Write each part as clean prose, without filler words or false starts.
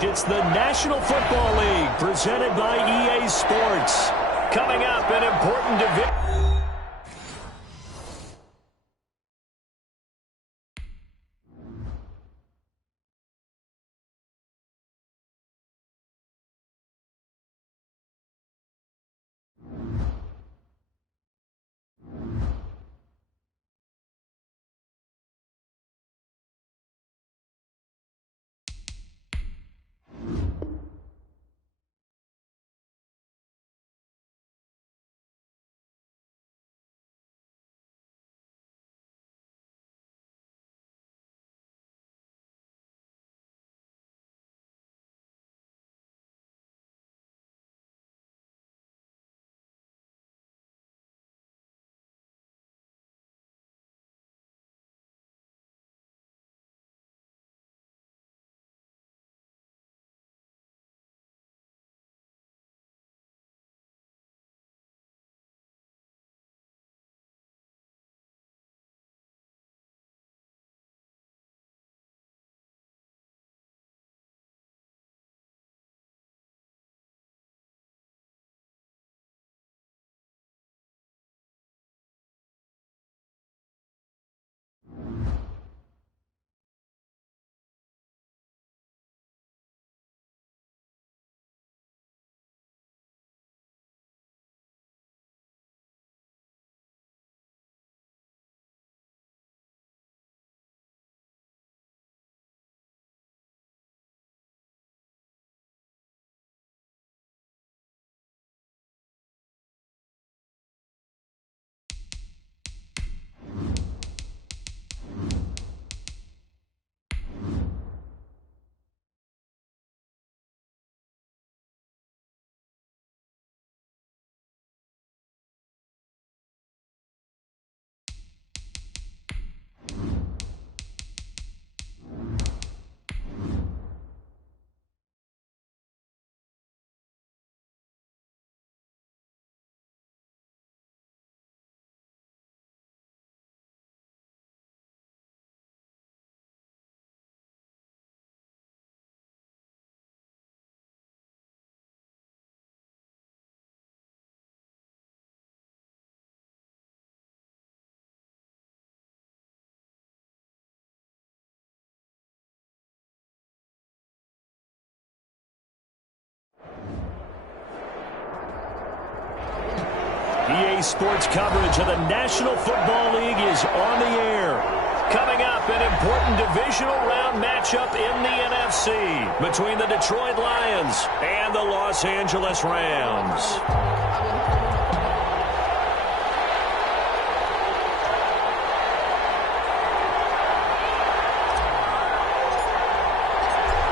It's the National Football League presented by EA Sports. Coming up, an important division. EA Sports coverage of the National Football League is on the air. Coming up, an important divisional round matchup in the NFC between the Detroit Lions and the Los Angeles Rams.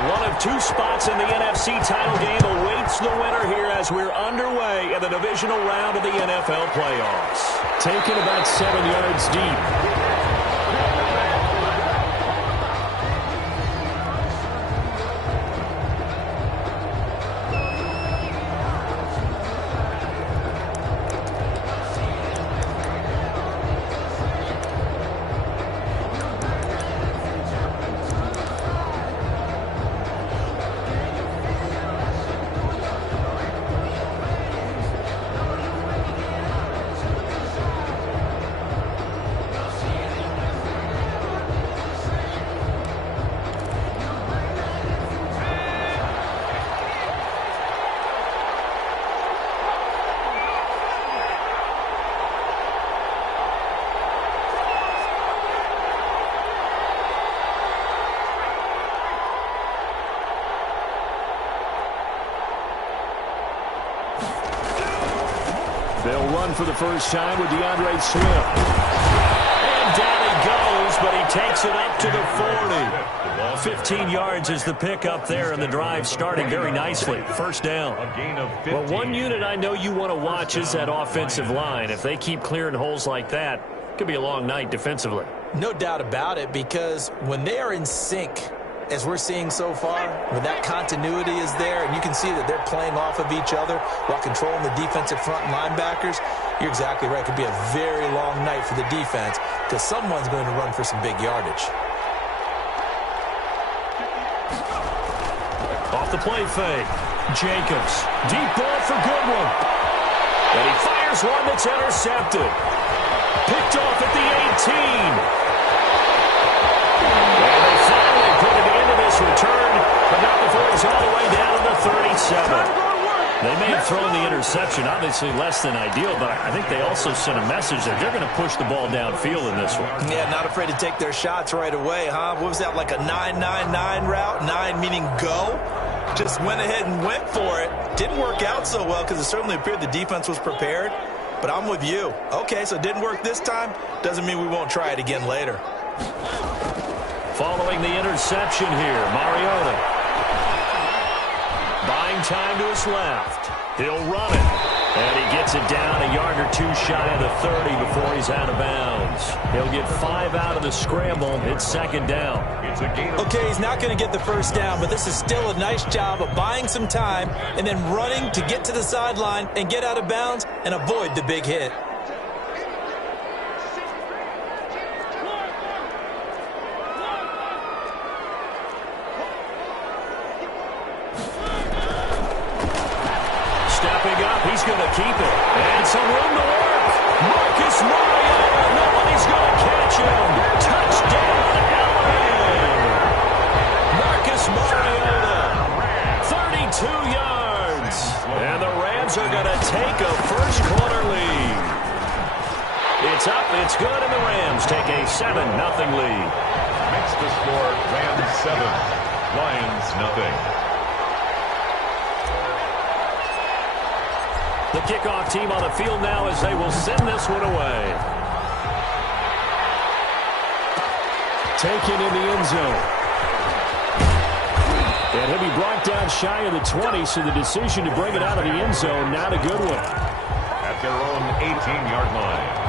One of two spots in the NFC title game awaits the winner here as we're underway in the divisional round of the NFL playoffs. Taken about 7 yards deep. They'll run for the first time with DeAndre Swift. And down he goes, but he takes it up to the 40. 15 yards is the pickup there, and the drive starting very nicely. First down. Well, one unit I know you want to watch is that offensive line. If they keep clearing holes like that, it could be a long night defensively. No doubt about it, because when they are in sync, as we're seeing so far, when that continuity is there and you can see that they're playing off of each other while controlling the defensive front and linebackers, you're exactly right. It could be a very long night for the defense because someone's going to run for some big yardage. off the play fake. Jacobs, deep ball for Goodwin. And he fires one that's intercepted. Picked off at the 18. And they finally put it into this return, but not before he's all the way down to the 37. They may have thrown the interception, obviously less than ideal, but I think they also sent a message that they're going to push the ball downfield in this one. Yeah, not afraid to take their shots right away, huh? What was that, like a 9-9-9 route? 9 meaning go? Just went ahead and went for it. Didn't work out so well because it certainly appeared the defense was prepared, but I'm with you. Okay, so it didn't work this time. Doesn't mean we won't try it again later. Following the interception here, Mariota. Buying time to his left. He'll run it. And he gets it down a yard or two shy of the 30 before he's out of bounds. He'll get 5 out of the scramble. It's second down. Okay, he's not going to get the first down, but this is still a nice job of buying some time and then running to get to the sideline and get out of bounds and avoid the big hit. He's going to keep it. And some room to work. Marcus Mariota. Nobody's going to catch him. Touchdown, Allen. Marcus Mariota. 32 yards. And the Rams are going to take a first-quarter lead. It's up. It's good. And the Rams take a 7-0 lead. Makes the score Rams 7, Lions nothing. The kickoff team on the field now as they will send this one away. Taken in the end zone. And he'll be brought down shy of the 20, so the decision to bring it out of the end zone, not a good one. At their own 18-yard line.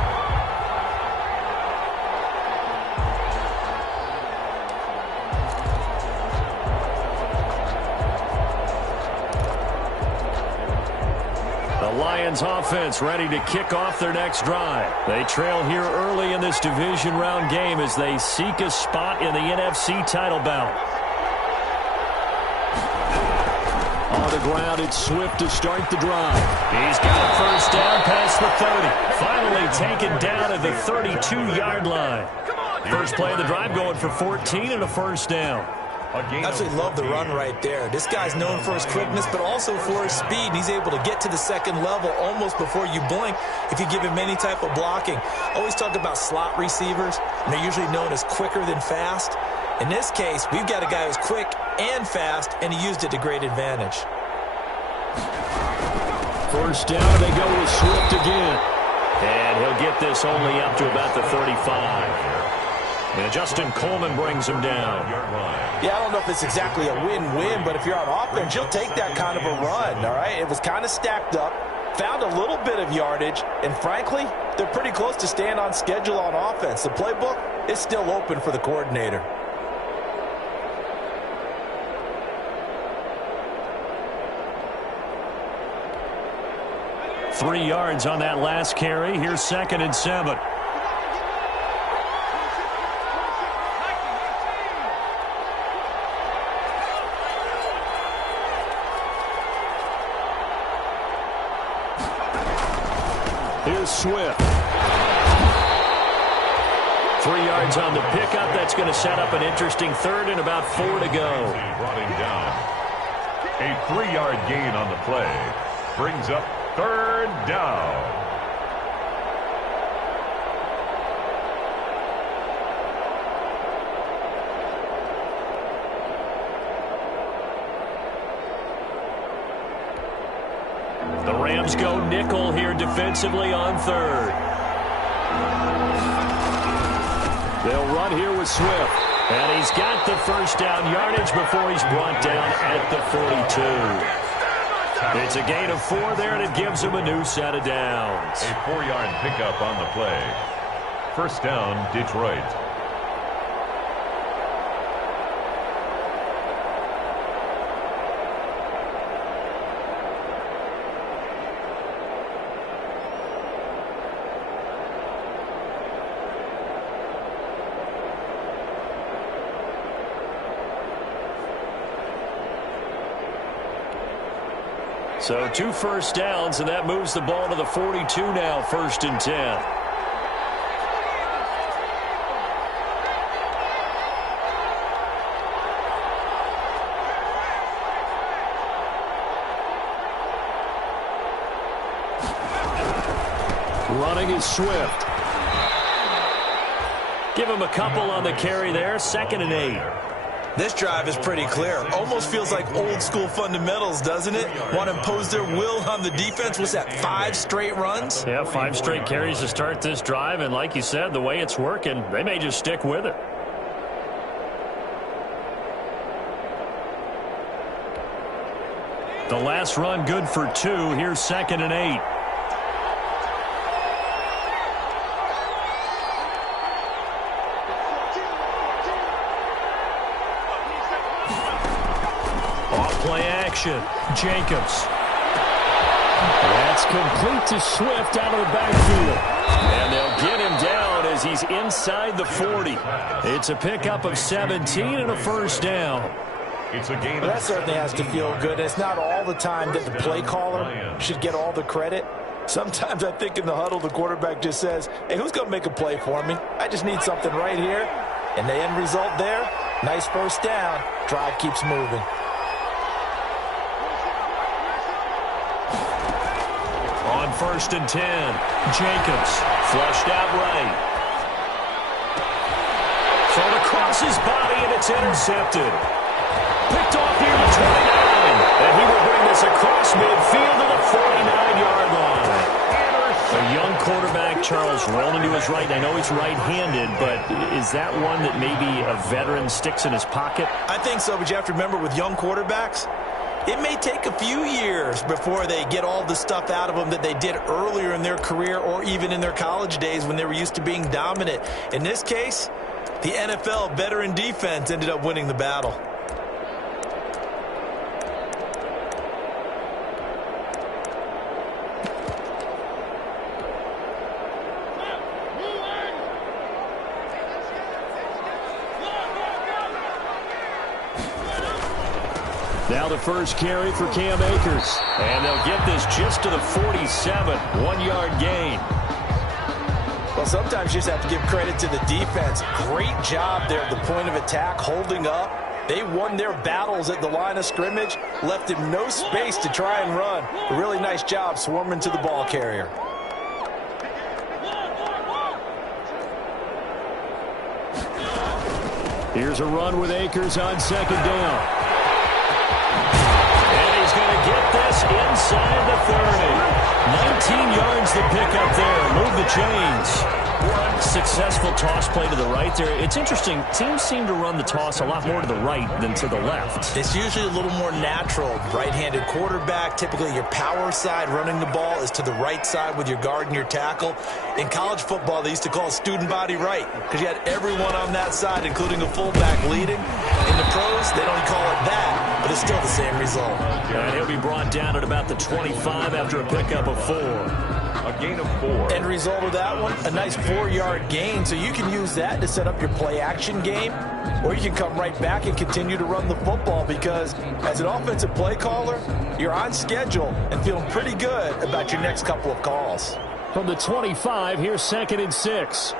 Lions offense ready to kick off their next drive. They trail here early in this division round game as they seek a spot in the NFC title bout. On the ground, it's Swift to start the drive. He's got a first down past the 30. Finally taken down at the 32-yard line. First play of the drive going for 14 and a first down. Absolutely love the run right there. This guy's known for his quickness, but also for his speed. He's able to get to the second level almost before you blink if you give him any type of blocking. Always talk about slot receivers, and they're usually known as quicker than fast. In this case, we've got a guy who's quick and fast, and he used it to great advantage. First down, they go with Swift again. And he'll get this only up to about the 35. And Justin Coleman brings him down. Yeah, I don't know if it's exactly a win-win, but if you're on offense, you'll take that kind of a run, all right? It was kind of stacked up, found a little bit of yardage, and frankly, they're pretty close to staying on schedule on offense. The playbook is still open for the coordinator. Three yards on that last carry. Here's 2nd and 7. Here's Swift. 3 yards on the pickup. That's going to set up an interesting third and about 4 to go. Brought him down. A 3-yard gain on the play. Brings up 3rd down. The Rams go nickel here defensively on 3rd. They'll run here with Swift. And he's got the first down yardage before he's brought down at the 42. It's a gain of 4 there, and it gives him a new set of downs. A 4-yard pickup on the play. First down, Detroit. So 2 first downs, and that moves the ball to the 42 now, 1st and 10. Running is Swift. Give him a couple on the carry there, 2nd and 8. This drive is pretty clear. Almost feels like old school fundamentals, doesn't it? Want to impose their will on the defense. What's that, 5 straight runs? Yeah, 5 straight carries to start this drive, and like you said, the way it's working, they may just stick with it. The last run good for 2. Here's 2nd and 8. Play action. Jacobs. That's complete to Swift out of the backfield. And they'll get him down as he's inside the 40. It's a pickup of 17 and a 1st down. It's a game. That certainly has to feel good. It's not all the time that the play caller should get all the credit. Sometimes I think in the huddle the quarterback just says, hey, who's going to make a play for me? I just need something right here. And the end result there, nice 1st down. Drive keeps moving. On 1st and 10, Jacobs flushed out right. Thrown across his body, and it's intercepted. Picked off near the 29, and he will bring this across midfield to the 49-yard line. A young quarterback, Charles, rolling to his right. I know he's right-handed, but is that one that maybe a veteran sticks in his pocket? I think so, but you have to remember with young quarterbacks, it may take a few years before they get all the stuff out of them that they did earlier in their career or even in their college days when they were used to being dominant. In this case, the NFL veteran defense ended up winning the battle. Now the first carry for Cam Akers. And they'll get this just to the 47, 1-yard gain. Well, sometimes you just have to give credit to the defense. Great job there at the point of attack, holding up. They won their battles at the line of scrimmage, left him no space to try and run. A really nice job swarming to the ball carrier. Here's a run with Akers on 2nd down. Going to get this inside the 30. 19 yards to pick up there. Move the chains. Successful toss play to the right there. It's interesting. Teams seem to run the toss a lot more to the right than to the left. It's usually a little more natural. Right-handed quarterback, typically your power side running the ball is to the right side with your guard and your tackle. In college football, they used to call student body right because you had everyone on that side, including a fullback leading. In the pros, they don't call it that, but it's still the same result. And he'll be brought down at about the 25 after a pickup of 4. A gain of 4. End result of that one, a nice 4-yard gain. So you can use that to set up your play-action game, or you can come right back and continue to run the football because as an offensive play caller, you're on schedule and feeling pretty good about your next couple of calls. From the 25, here's 2nd and 6.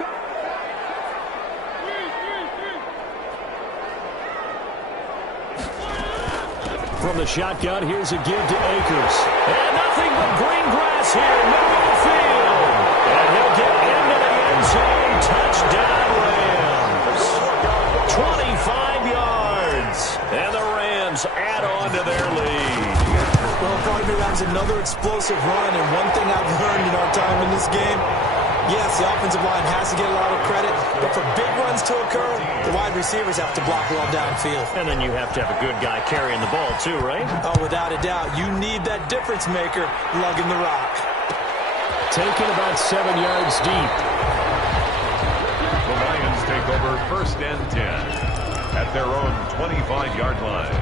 From the shotgun, here's a give to Akers. And nothing but green grass here, middle of the field. And he'll get into the end zone. Touchdown, Rams. 25 yards. And the Rams add on to their lead. Well, partner, that was another explosive run. And one thing I've learned in our time in this game, yes, the offensive line has to get a lot of credit, but for big runs to occur, the wide receivers have to block well downfield. And then you have to have a good guy carrying the ball too, right? Oh, without a doubt. You need that difference maker lugging the rock. Taken about 7 yards deep. The Lions take over 1st and 10 at their own 25-yard line.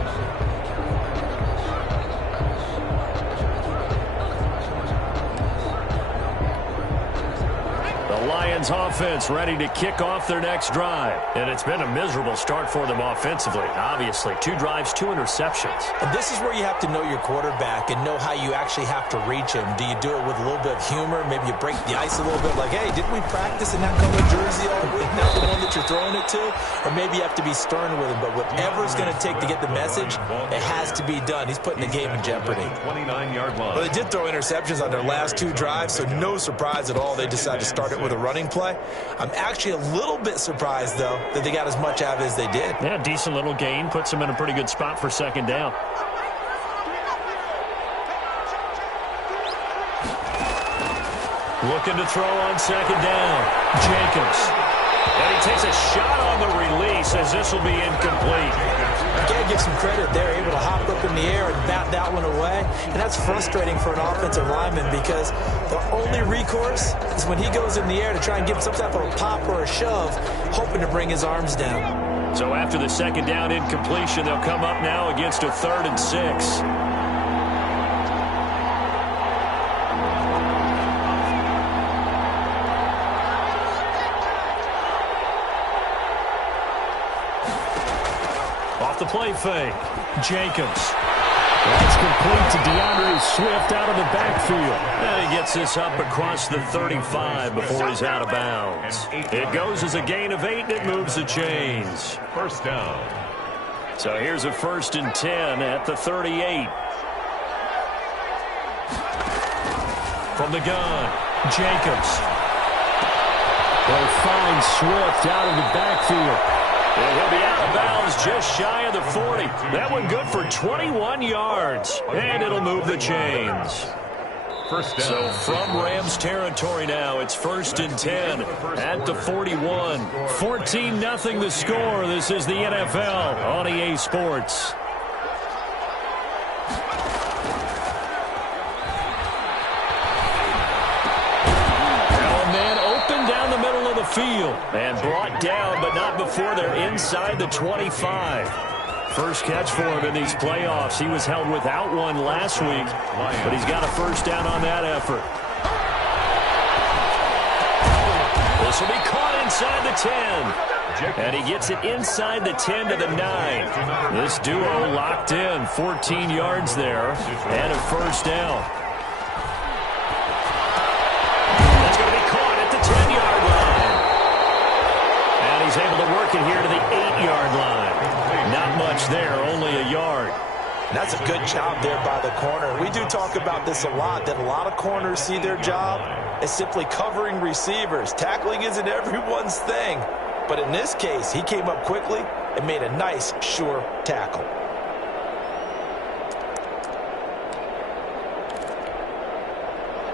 The Lions Lions offense ready to kick off their next drive. And it's been a miserable start for them offensively. Obviously, 2 drives, 2 interceptions. And this is where you have to know your quarterback and know how you actually have to reach him. Do you do it with a little bit of humor? Maybe you break the ice a little bit like, hey, didn't we practice in that color jersey all week? Not the one that you're throwing it to? Or maybe you have to be stern with him. But whatever it's going to take to get the message, it has to be done. He's putting the game in jeopardy. 29-yard line. Well, they did throw interceptions on their last 2 drives, so no surprise at all they decided to start it with a running play. I'm actually a little bit surprised, though, that they got as much out of it as they did. Yeah, decent little gain. Puts them in a pretty good spot for second down. Looking to throw on second down. Jacobs. And he takes a shot on the release as this will be incomplete. You got to give some credit. They're able to hop up in the air and bat that one away. And that's frustrating for an offensive lineman because the only recourse is when he goes in the air to try and give some type of a pop or a shove, hoping to bring his arms down. So after the second down incompletion, they'll come up now against a 3rd and 6. Off the play fake. Jacobs. That's complete to DeAndre Swift out of the backfield. And he gets this up across the 35 before he's out of bounds. It goes as a gain of 8, and it moves the chains. First down. So here's a 1st and 10 at the 38. From the gun, Jacobs. They find Swift out of the backfield. And he'll be out of bounds just shy of the 40. That one good for 21 yards. And it'll move the chains. First down. So from Rams territory now, it's 1st and 10 at the 41. 14-0 the score. This is the NFL on EA Sports. Field and brought down, but not before they're inside the 25. First catch for him in these playoffs. He was held without one last week, but he's got a 1st down on that effort. This will be caught inside the 10. And he gets it inside the 10 to the 9. This duo locked in, 14 yards there, and a 1st down. That's going to be caught at the 10-yard line. He's able to work it here to the 8-yard line. Not much there, only a yard. That's a good job there by the corner. We do talk about this a lot, that a lot of corners see their job as simply covering receivers. Tackling isn't everyone's thing. But in this case, he came up quickly and made a nice, sure tackle.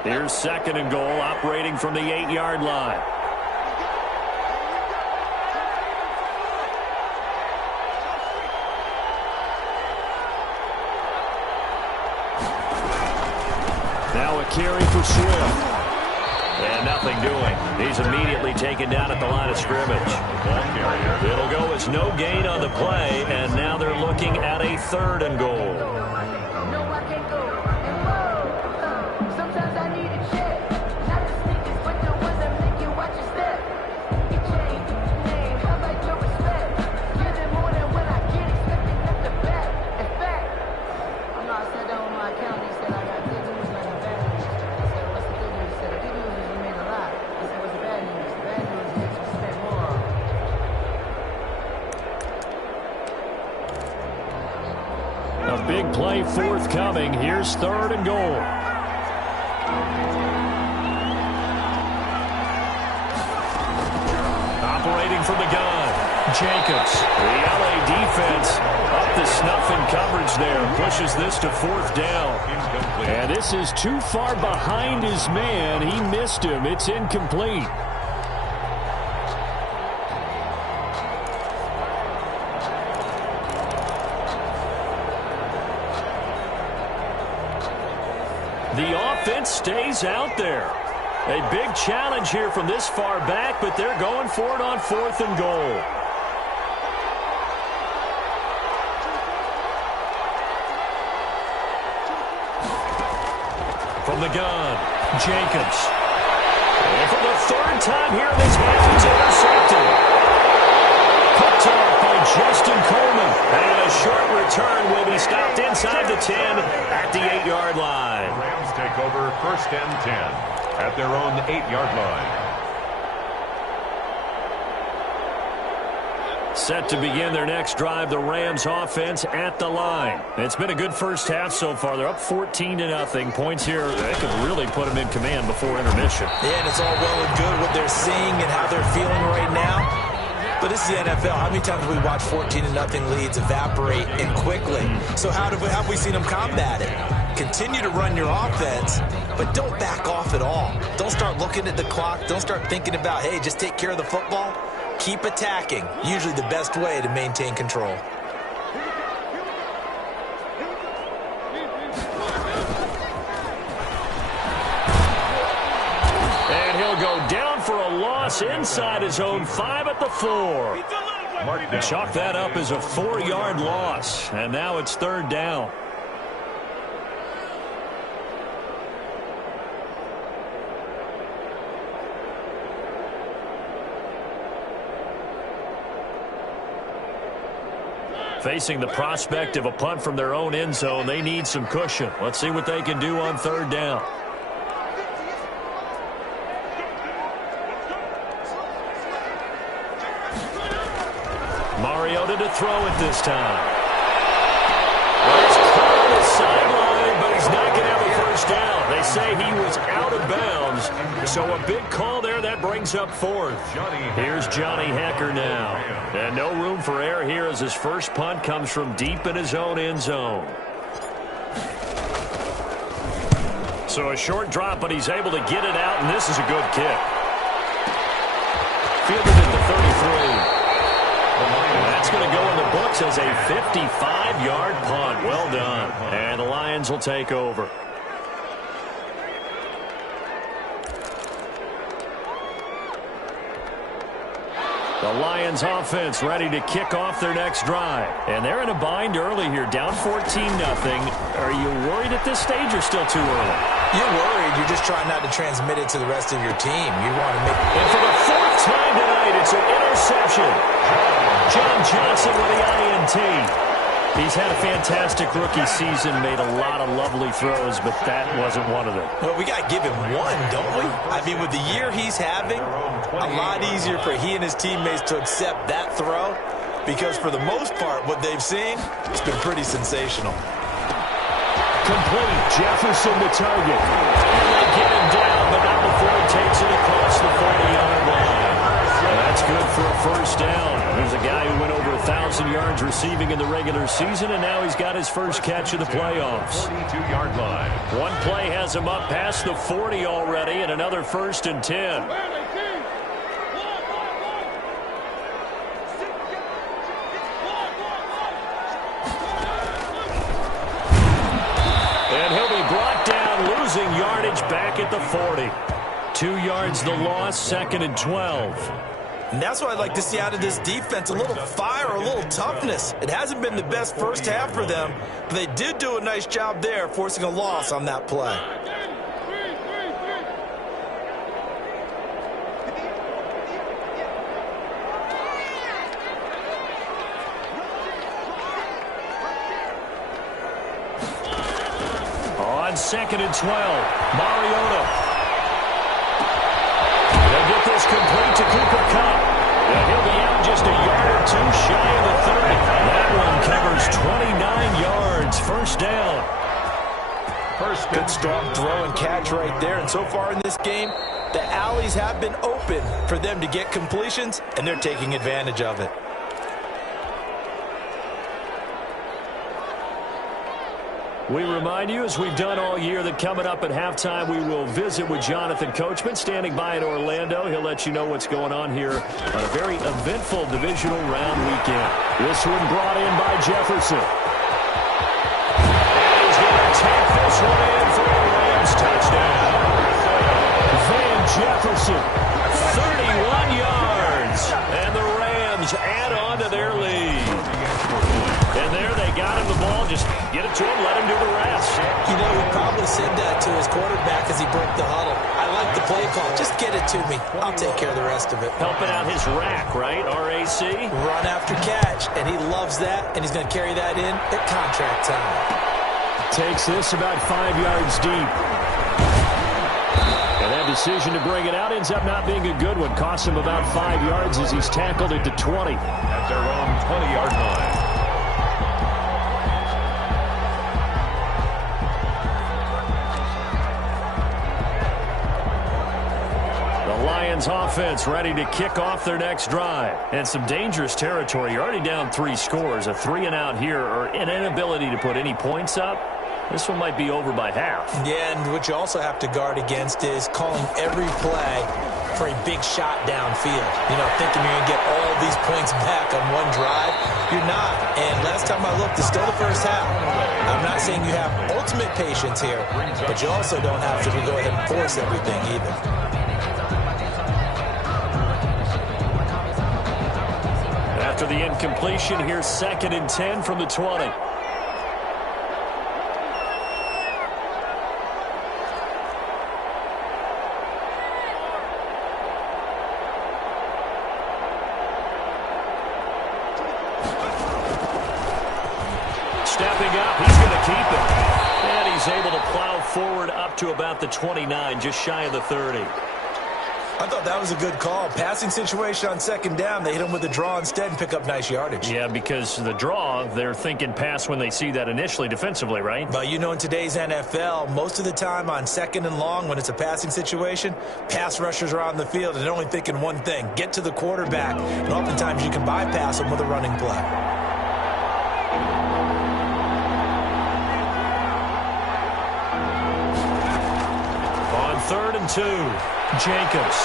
Here's 2nd and goal, operating from the 8-yard line. Now a carry for Swift. And nothing doing. He's immediately taken down at the line of scrimmage. It'll go as no gain on the play, and now they're looking at a 3rd and goal. A big play forthcoming. Here's 3rd and goal. Operating from the gun, Jacobs. The LA defense up the snuff in coverage there. Pushes this to 4th down. And this is too far behind his man. He missed him. It's incomplete. The offense stays out there. A big challenge here from this far back, but they're going for it on 4th and goal. From the gun, Jacobs. And for the third time here in this half, he's intercepted. Picked off by Justin Coleman. And a short return will be stopped inside the 10 at the 8-yard line. The Rams take over 1st and 10 at their own 8-yard line. Set to begin their next drive, the Rams offense at the line. It's been a good first half so far. They're up 14-0. Points here, they could really put them in command before intermission. Yeah, and it's all well and good what they're seeing and how they're feeling right now. But this is the NFL. How many times have we watched 14-0 leads evaporate and quickly? So how have we seen them combat it? Continue to run your offense, but don't back off at all. Don't start looking at the clock. Don't start thinking about, hey, just take care of the football. Keep attacking. Usually the best way to maintain control. And he'll go down for a loss inside his own 5 at the 4. Chalk that up as a 4-yard loss. And now it's 3rd down. Facing the prospect of a punt from their own end zone, they need some cushion. Let's see what they can do on 3rd down. Mariota to throw it this time. Well, he's caught on the sideline, but he's not going to have a first down. They say he was out of bounds, so a big call there. That brings up 4th. Here's Johnny Hecker now. And no room for error here as his first punt comes from deep in his own end zone. So a short drop, but he's able to get it out, and this is a good kick. Fielded at the 33. That's going to go in the books as a 55-yard punt. Well done. And the Lions will take over. The Lions offense ready to kick off their next drive. And they're in a bind early here, down 14-0. Are you worried at this stage or still too early? You're worried. You're just trying not to transmit it to the rest of your team. You want to make... And for the 4th time tonight, it's an interception. John Johnson with the INT. He's had a fantastic rookie season, made a lot of lovely throws, but that wasn't one of them. Well, we got to give him one, don't we? I mean, with the year he's having, a lot easier for he and his teammates to accept that throw because for the most part, what they've seen, it's been pretty sensational. Complete. Jefferson the target. And they get him down, but not before he takes it across the 40-yard line. That's good for a first down. There's a guy who went over 1,000 yards receiving in the regular season, and now he's got his first catch of the playoffs. 42-yard line. One play has him up past the 40 already, and another 1st and 10. And he'll be brought down, losing yardage back at the 40. 2 yards the loss, 2nd and 12. And that's what I'd like to see out of this defense, a little fire, a little toughness. It hasn't been the best first half for them, but they did do a nice job there, forcing a loss on that play. On 2nd and 12, Mariota. They'll get this complete to Cooper Kupp. And he'll be out just a yard or 2 shy of the 30. That one covers 29 yards. First down. Good strong throw and catch right there. And so far in this game, the alleys have been open for them to get completions, and they're taking advantage of it. We remind you, as we've done all year, that coming up at halftime, we will visit with Jonathan Coachman, standing by in Orlando. He'll let you know what's going on here on a very eventful divisional round weekend. This one brought in by Jefferson. And he's going to take this one in for a Rams touchdown. Van Jefferson, 31 yards. And the Rams add on to their lead. And there they got him the ball. Just get it to him, let him do the rest. You know, he probably said that to his quarterback as he broke the huddle. I like the play call. Just get it to me. I'll take care of the rest of it. Helping out his rack, right? RAC? Run after catch, and he loves that, and he's going to carry that in at contract time. Takes this about 5 yards deep. And that decision to bring it out ends up not being a good one. Costs him about 5 yards as he's tackled it to 20. At their own 20-yard line. The Lions offense ready to kick off their next drive. And some dangerous territory. You're already down 3 scores. A 3-and-out here, or an inability to put any points up. This one might be over by half. Yeah, and what you also have to guard against is calling every play for a big shot downfield. You know, thinking you're going to get all these points back on one drive. You're not. And last time I looked, it's still the first half. I'm not saying you have ultimate patience here, but you also don't have to go ahead and force everything either. After the incompletion, here's 2nd and 10 from the 20. Stepping up, he's going to keep it. And he's able to plow forward up to about the 29, just shy of the 30. I thought that was a good call. Passing situation on 2nd down. They hit him with a draw instead and pick up nice yardage. Yeah, because the draw, they're thinking pass when they see that initially defensively, right? But you know, in today's NFL, most of the time on 2nd and long, when it's a passing situation, pass rushers are on the field and they're only thinking one thing: get to the quarterback. And oftentimes you can bypass them with a running play. On 3rd and 2, Jacobs.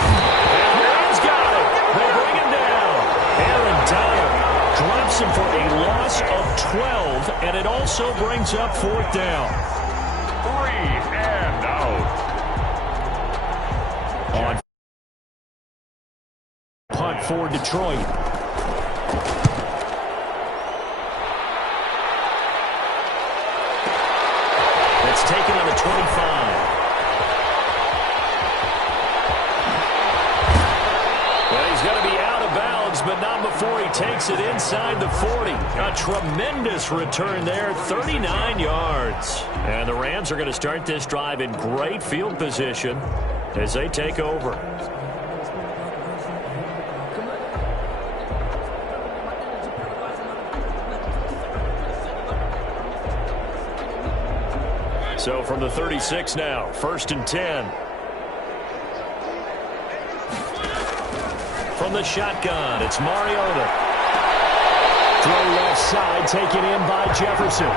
And Aaron's got it. They bring him down. Aaron Donald drops him for a loss of 12, and it also brings up 4th down. 3 and out. On punt for Detroit. It's taken on the 25. Well, he's going to be out of bounds, but not before he takes it inside the 40. A tremendous return there, 39 yards. And the Rams are going to start this drive in great field position as they take over. So from the 36 now, 1st and 10. From the shotgun, it's Mariota. Throw left side, taken in by Jefferson.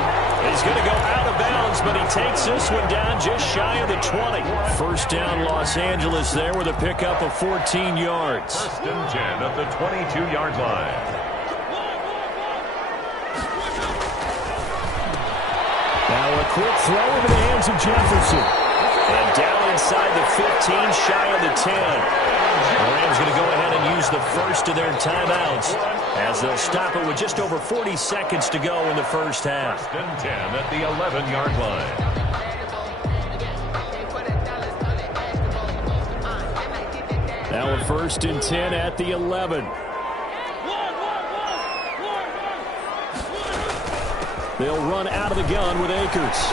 He's going to go out of bounds, but he takes this one down just shy of the 20. 1st down, Los Angeles there with a pickup of 14 yards. 1st and 10 at the 22-yard line. Now a quick throw into the hands of Jefferson. And down inside the 15, shy of the 10. The Rams going to go ahead and use the first of their timeouts as they'll stop it with just over 40 seconds to go in the first half. 1st and 10 at the 11-yard line. Now a 1st and 10 at the 11. They'll run out of the gun with Akers.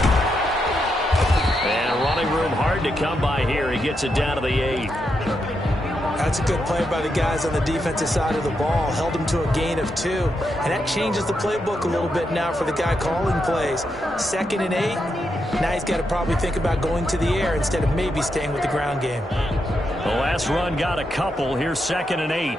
And running room hard to come by here. He gets it down to the 8. That's a good play by the guys on the defensive side of the ball. Held him to a gain of 2. And that changes the playbook a little bit now for the guy calling plays. 2nd and 8. Now he's got to probably think about going to the air instead of maybe staying with the ground game. The last run got a couple. Here's 2nd and 8.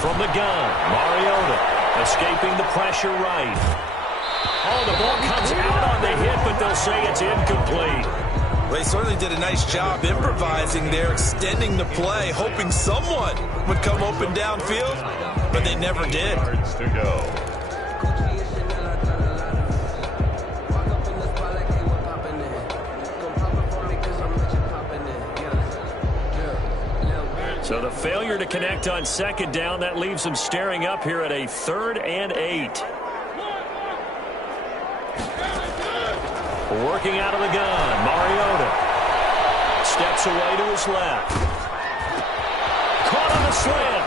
From the gun, Mariota escaping the pressure right. Oh, the ball comes out on the hit, but they'll say it's incomplete. Well, they certainly did a nice job improvising there, extending the play, hoping someone would come open downfield, but they never did. Yards to go. So the failure to connect on second down, that leaves them staring up here at a 3rd and 8. Working out of the gun, Mariota steps away to his left. Caught on the slant.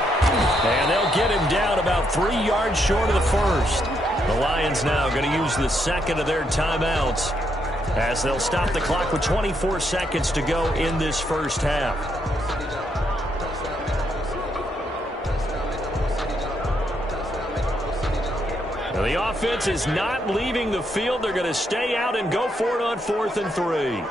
And they'll get him down about 3 yards short of the first. The Lions now going to use the second of their timeouts as they'll stop the clock with 24 seconds to go in this first half. Now the offense is not leaving the field. They're going to stay out and go for it on 4th and 3.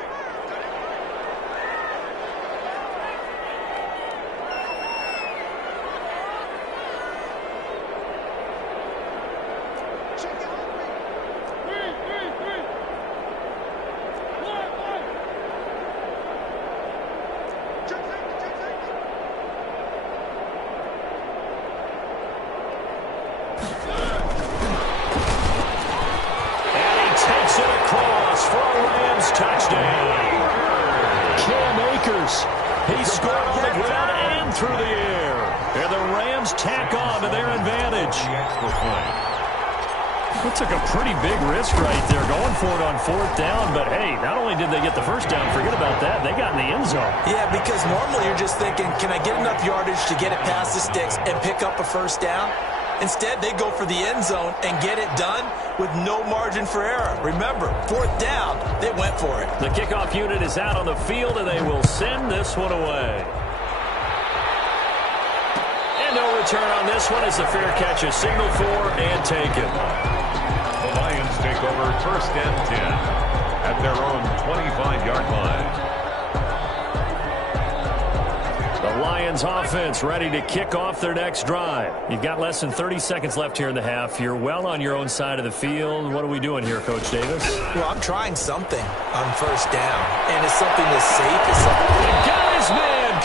Took a pretty big risk right there going for it on 4th down, but hey, not only did they get the first down, forget about that, they got in the end zone. Yeah, because normally you're just thinking, can I get enough yardage to get it past the sticks and pick up a first down? Instead, they go for the end zone and get it done with no margin for error. Remember, 4th down, they went for it. The kickoff unit is out on the field, and they will send this one away. And no return on this one as the fair catch is signaled for and taken. The Lions take over 1st and 10 at their own 25-yard line. The Lions offense ready to kick off their next drive. You've got less than 30 seconds left here in the half. You're well on your own side of the field. What are we doing here, Coach Davis? Well, I'm trying something on 1st down, and it's something as safe as something. They got his man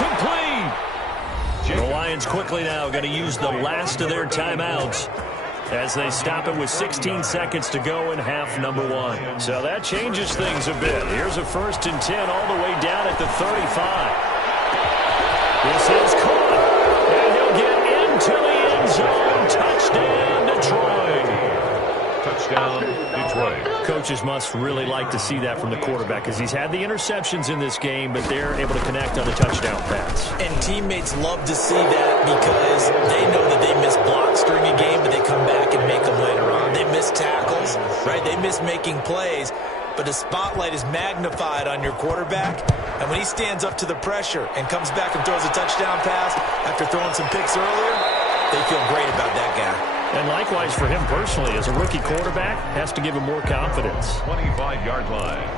complete. The Lions quickly now going to use the last of their timeouts as they stop it with 16 seconds to go in half number 1. So that changes things a bit. Here's a 1st and 10 all the way down at the 35. This is caught, and he'll get into the end zone. Touchdown, Detroit. Touchdown, Detroit. Coaches must really like to see that from the quarterback because he's had the interceptions in this game, but they're able to connect on the touchdown pass. And teammates love to see that because they know that they miss blocks during a game, but they come back and make them later on. They miss tackles, right? They miss making plays, but the spotlight is magnified on your quarterback. And when he stands up to the pressure and comes back and throws a touchdown pass after throwing some picks earlier, they feel great about that guy. And likewise for him personally, as a rookie quarterback, has to give him more confidence. 25-yard line.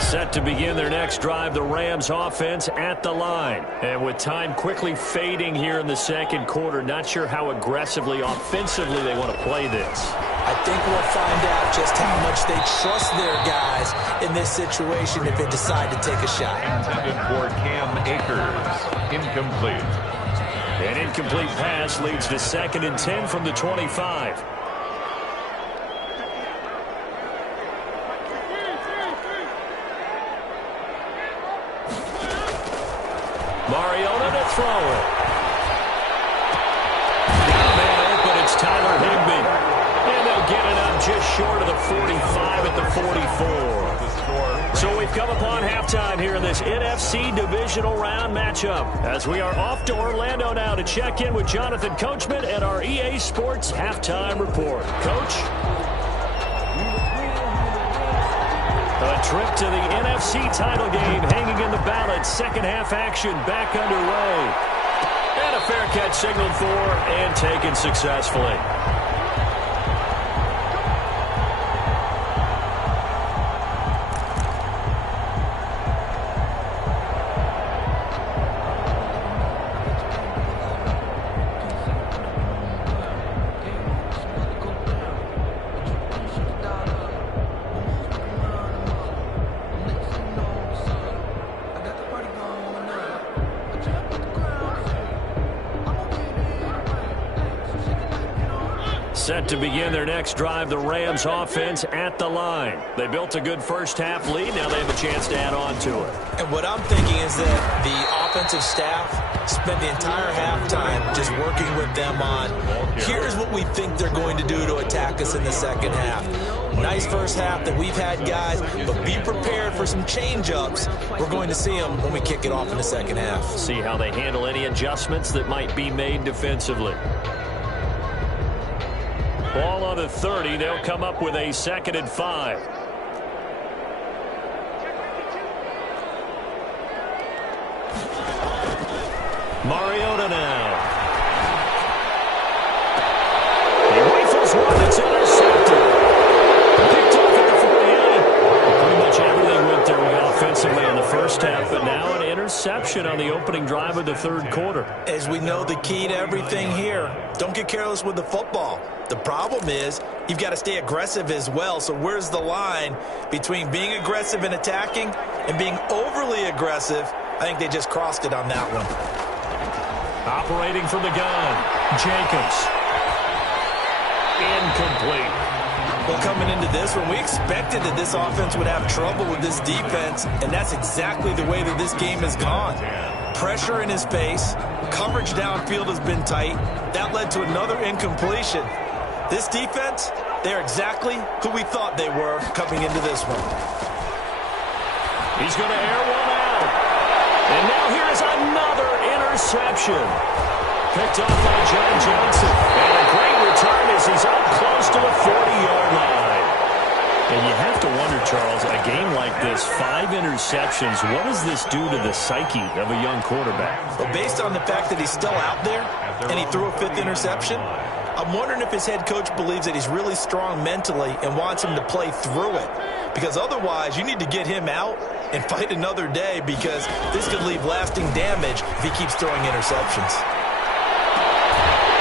Set to begin their next drive, the Rams offense at the line. And with time quickly fading here in the second quarter, not sure how aggressively, offensively they want to play this. I think we'll find out just how much they trust their guys in this situation if they decide to take a shot. Intended for Cam Akers. Incomplete. An incomplete pass leads to 2nd and 10 from the 25. Mariota to throw it. Got a man open. It's Tyler Higbee. And they'll get it up just short of the 45 at the 44. So we've come upon halftime here in this NFC divisional round matchup as we are off to Orlando now to check in with Jonathan Coachman and our EA Sports halftime report. Coach? A trip to the NFC title game hanging in the balance. Second half action back underway. And a fair catch signaled for and taken successfully. Set to begin their next drive, the Rams offense at the line. They built a good first-half lead. Now they have a chance to add on to it. And what I'm thinking is that the offensive staff spent the entire halftime just working with them on, here's what we think they're going to do to attack us in the second half. Nice first half that we've had, guys, but be prepared for some change-ups. We're going to see them when we kick it off in the second half. See how they handle any adjustments that might be made defensively. Ball on the 30. They'll come up with a 2nd and 5. Mariota now. He rifles one that's intercepted. Picked off at the 48. Pretty much everything went their way offensively in the first half, but now an interception on the opening drive of the third quarter. As we know, the key to everything here, don't get careless with the football. The problem is you've got to stay aggressive as well. So where's the line between being aggressive and attacking and being overly aggressive? I think they just crossed it on that one. Operating from the gun, Jacobs. Incomplete. Well, coming into this one, we expected that this offense would have trouble with this defense, and that's exactly the way that this game has gone. Pressure in his face, coverage downfield has been tight. That led to another incompletion. This defense, they're exactly who we thought they were coming into this one. He's going to air one out. And now here is another interception. Picked off by John Johnson. And a great return as he's up close to the 40-yard line. And you have to wonder, Charles, a game like this, 5 interceptions, what does this do to the psyche of a young quarterback? Well, based on the fact that he's still out there and he threw a 5th interception, I'm wondering if his head coach believes that he's really strong mentally and wants him to play through it. Because otherwise, you need to get him out and fight another day, because this could leave lasting damage if he keeps throwing interceptions.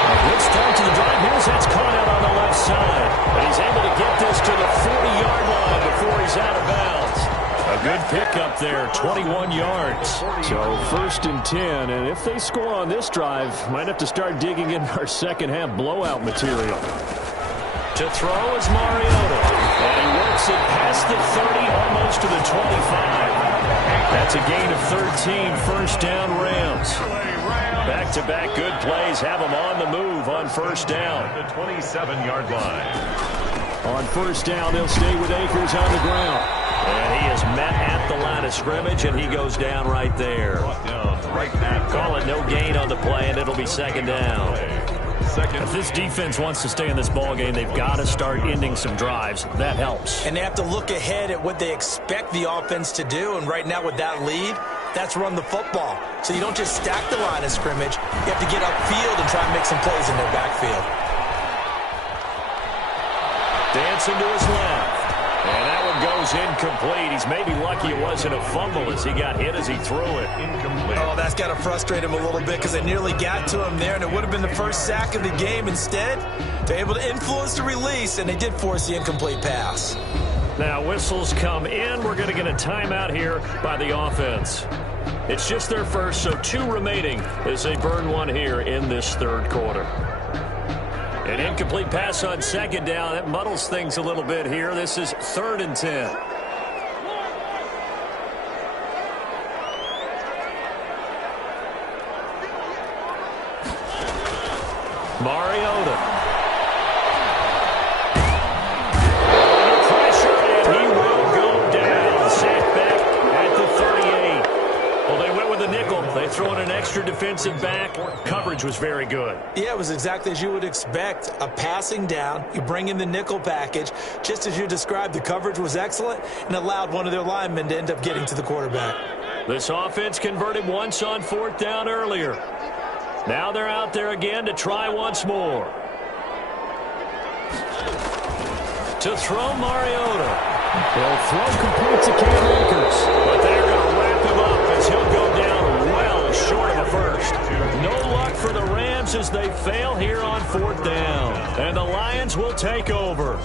A good start to the drive. Here's that's caught out on the left side. But he's able to get this to the 40-yard line before he's out of bounds. A good pickup there, 21 yards. So 1st and 10, and if they score on this drive, might have to start digging in our second-half blowout material. To throw is Mariota, and he works it past the 30, almost to the 25. That's a gain of 13, 1st down Rams. Back-to-back good plays have them on the move on 1st down. The 27-yard line. On 1st down, they'll stay with Akers on the ground. And he is met at the line of scrimmage, and he goes down right there. Call it no gain on the play, and it'll be 2nd down. If this defense wants to stay in this ballgame, they've got to start ending some drives. That helps. And they have to look ahead at what they expect the offense to do. And right now with that lead, that's run the football. So you don't just stack the line of scrimmage. You have to get upfield and try and make some plays in their backfield. Dancing to his left. And that one goes incomplete. He's maybe lucky it wasn't a fumble as he got hit as he threw it. Incomplete. Oh, that's got to frustrate him a little bit, because they nearly got to him there, and it would have been the first sack of the game. Instead, they're able to influence the release, and they did force the incomplete pass. Now whistles come in. We're going to get a timeout here by the offense. It's just their first, so 2 remaining as they burn one here in this third quarter. An incomplete pass on 2nd down. That muddles things a little bit here. This is 3rd and 10. Mariota. Under pressure, and he will go down. Sacked back at the 38. Well, they went with the nickel. They throw in an extra defensive back. Coverage was very good. Yeah, it was exactly as you would expect. A passing down, you bring in the nickel package. Just as you described, the coverage was excellent and allowed one of their linemen to end up getting to the quarterback. This offense converted once on 4th down earlier. Now they're out there again to try once more. To throw Mariota. They'll throw complete to Cam Akers. But they're going to wrap him up as he'll go down well short of a first. No luck for the Rams as they fail here on 4th down. And the Lions will take over.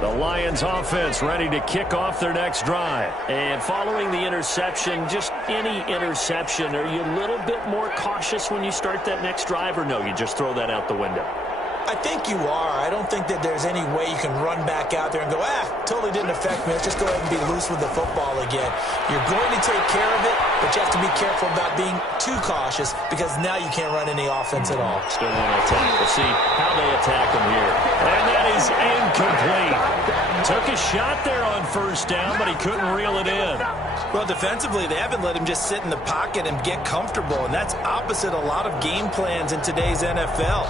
The Lions offense ready to kick off their next drive. And following the interception, just any interception, are you a little bit more cautious when you start that next drive, or no, you just throw that out the window? I think you are. I don't think that there's any way you can run back out there and go, totally didn't affect me. Let's just go ahead and be loose with the football again. You're going to take care of it, but you have to be careful about being too cautious because now you can't run any offense at all. Still want to attack. We'll see how they attack them here. And that is incomplete. Took a shot there on first down, but he couldn't reel it in. Well, defensively, they haven't let him just sit in the pocket and get comfortable, and that's opposite a lot of game plans in today's NFL.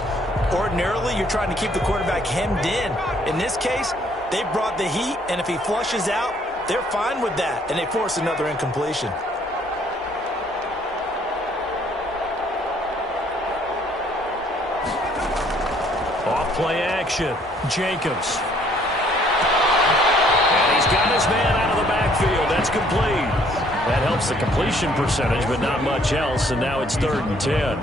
Ordinarily, you're trying to keep the quarterback hemmed in. In this case, they brought the heat, and if he flushes out, they're fine with that, and they force another incompletion. Off-play action. Jacobs. And he's got his man out of the backfield. That's complete. That helps the completion percentage, but not much else, and now it's 3rd and 10.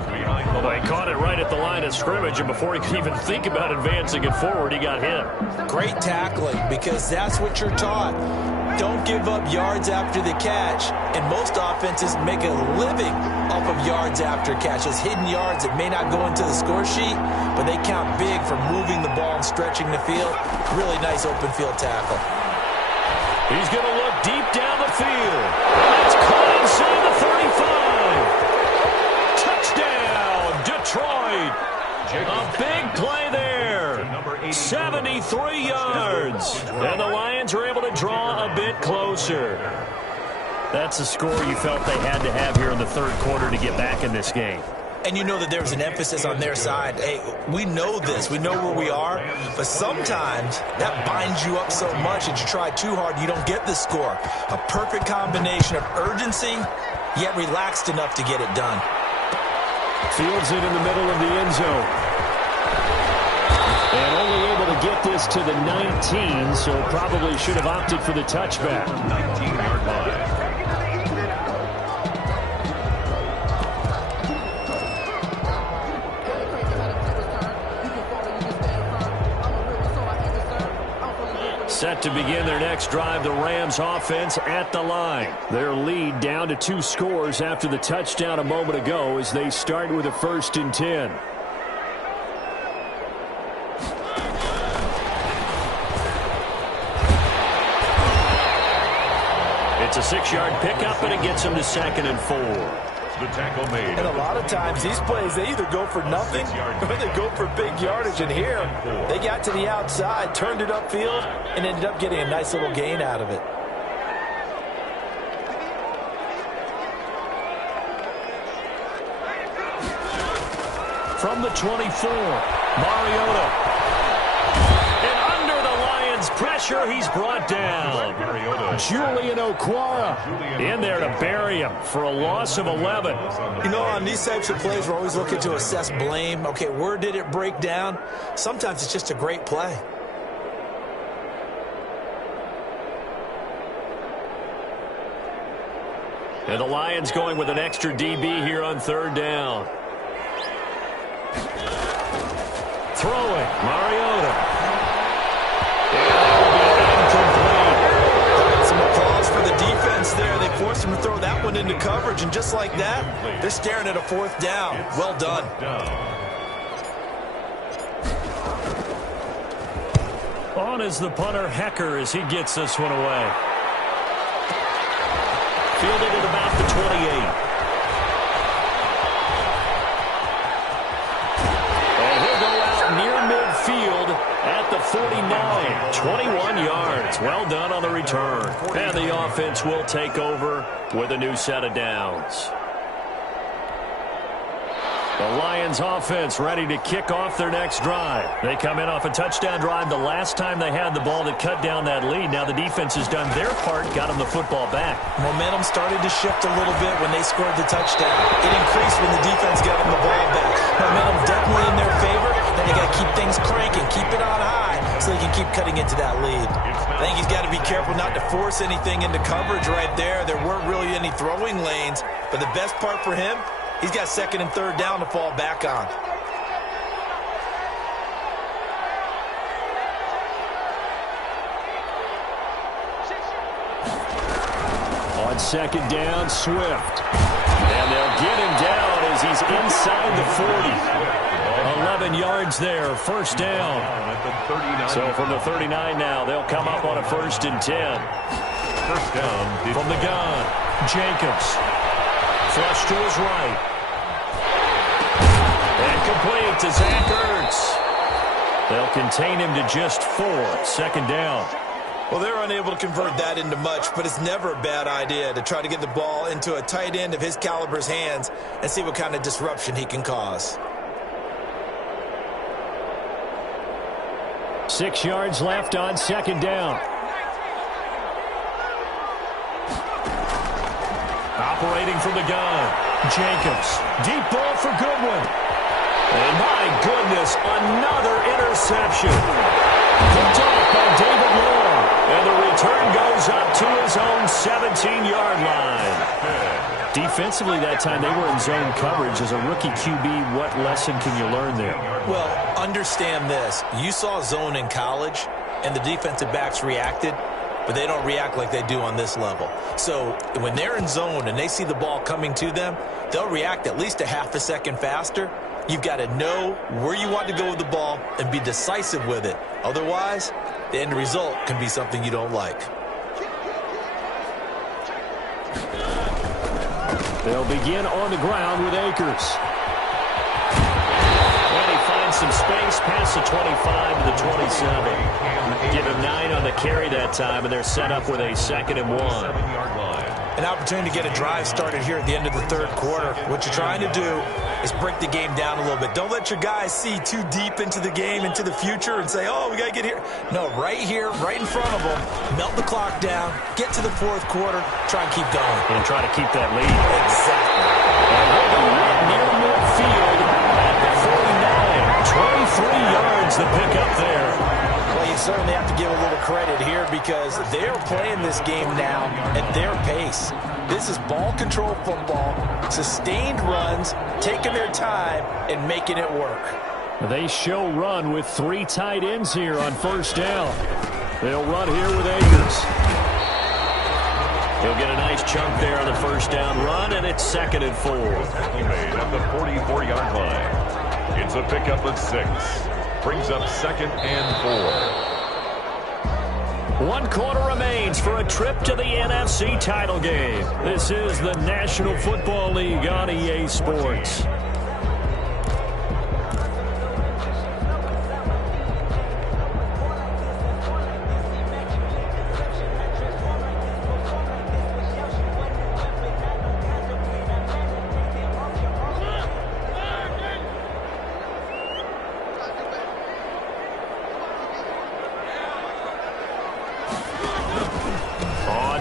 Well, he caught it right at the line of scrimmage, and before he could even think about advancing it forward, he got hit. Great tackling, because that's what you're taught. Don't give up yards after the catch, and most offenses make a living off of yards after catches, hidden yards that may not go into the score sheet, but they count big for moving the ball and stretching the field. Really nice open field tackle. He's going to look deep down the field. That's caught inside the 35. Touchdown, Detroit. A big play there. 73 yards. And the Lions are able to draw a bit closer. That's a score you felt they had to have here in the 3rd quarter to get back in this game. And you know that there's an emphasis on their side. Hey, we know this. We know where we are. But sometimes that binds you up so much that you try too hard, you don't get the score. A perfect combination of urgency, yet relaxed enough to get it done. Fields it in the middle of the end zone. And only able to get this to the 19, so probably should have opted for the touchback. 19-yard line. Set to begin their next drive, the Rams offense at the line. Their lead down to 2 scores after the touchdown a moment ago as they start with a 1st and 10. It's a 6-yard pickup, and it gets them to 2nd and 4. The tackle made. And a lot of times these plays, they either go for nothing or they go for big yardage. And here, they got to the outside, turned it upfield, and ended up getting a nice little gain out of it. From the 24, Mariota. And under the Lions' pressure, he's brought down. Julian Okwara in there to bury him for a loss of 11. You know, on these types of plays, we're always looking to assess blame. Okay, where did it break down? Sometimes it's just a great play. And the Lions going with an extra DB here on 3rd down. Throwing, Mariota. Some applause for the defense there. They forced him to throw that one into coverage, and just like that, they're staring at a 4th down. Well done. On is the punter, Hecker, as he gets this one away. Fielded at about the 28. And he'll go out near midfield at the 49. 21 yards. Well done on the return. And the offense will take over with a new set of downs. The Lions offense ready to kick off their next drive. They come in off a touchdown drive the last time they had the ball that cut down that lead. Now the defense has done their part, got them the football back. Momentum started to shift a little bit when they scored the touchdown. It increased when the defense got them the ball back. Momentum definitely in their favor. Then they got to keep things cranking, keep it on high so they can keep cutting into that lead. I think he's got to be careful not to force anything into coverage right there. There weren't really any throwing lanes, but the best part for him, he's got 2nd and 3rd down to fall back on. second down, Swift. And they'll get him down as he's inside the 40. 11 yards there, first down. So from the 39 now, they'll come up on a 1st and 10. First down. From the gun, Jacobs. Flush to his right. And complete to Zach Ertz. They'll contain him to just 4, second down. Well, they're unable to convert that into much, but it's never a bad idea to try to get the ball into a tight end of his caliber's hands and see what kind of disruption he can cause. 6 yards left on second down. Operating from the gun, Jacobs. Deep ball for Goodwin. And my goodness, another interception. Picked off by David Long. And the return goes up to his own 17-yard line. Defensively that time, they were in zone coverage. As a rookie QB, what lesson can you learn there? Well, understand this. You saw zone in college, and the defensive backs reacted, but they don't react like they do on this level. So when they're in zone and they see the ball coming to them, they'll react at least a half a second faster. You've got to know where you want to go with the ball and be decisive with it. Otherwise, the end result can be something you don't like. They'll begin on the ground with Akers. And he finds some space past the 25 to the 27. Give him 9 on the carry that time, and they're set up with a 2nd and 1. 7-yard line. An opportunity to get a drive started here at the end of the 3rd quarter. What you're trying to do is break the game down a little bit. Don't let your guys see too deep into the game, into the future, and say, oh, we got to get here. No, right here, right in front of them, melt the clock down, get to the 4th quarter, try and keep going. And try to keep that lead. Exactly. And we're going up near midfield at the 49. 23 yards the pick up there. Well, you certainly have to give a little credit here because they're playing this game now at their pace. This is ball control football, sustained runs, taking their time and making it work. They show run with 3 tight ends here on 1st down. They'll run here with Akers. He'll get a nice chunk there on the 1st down run, and it's 2nd and 4. He made at the 44-yard line. It's a pickup of 6. Brings up 2nd and 4. 1 quarter remains for a trip to the NFC title game. This is the National Football League on EA Sports.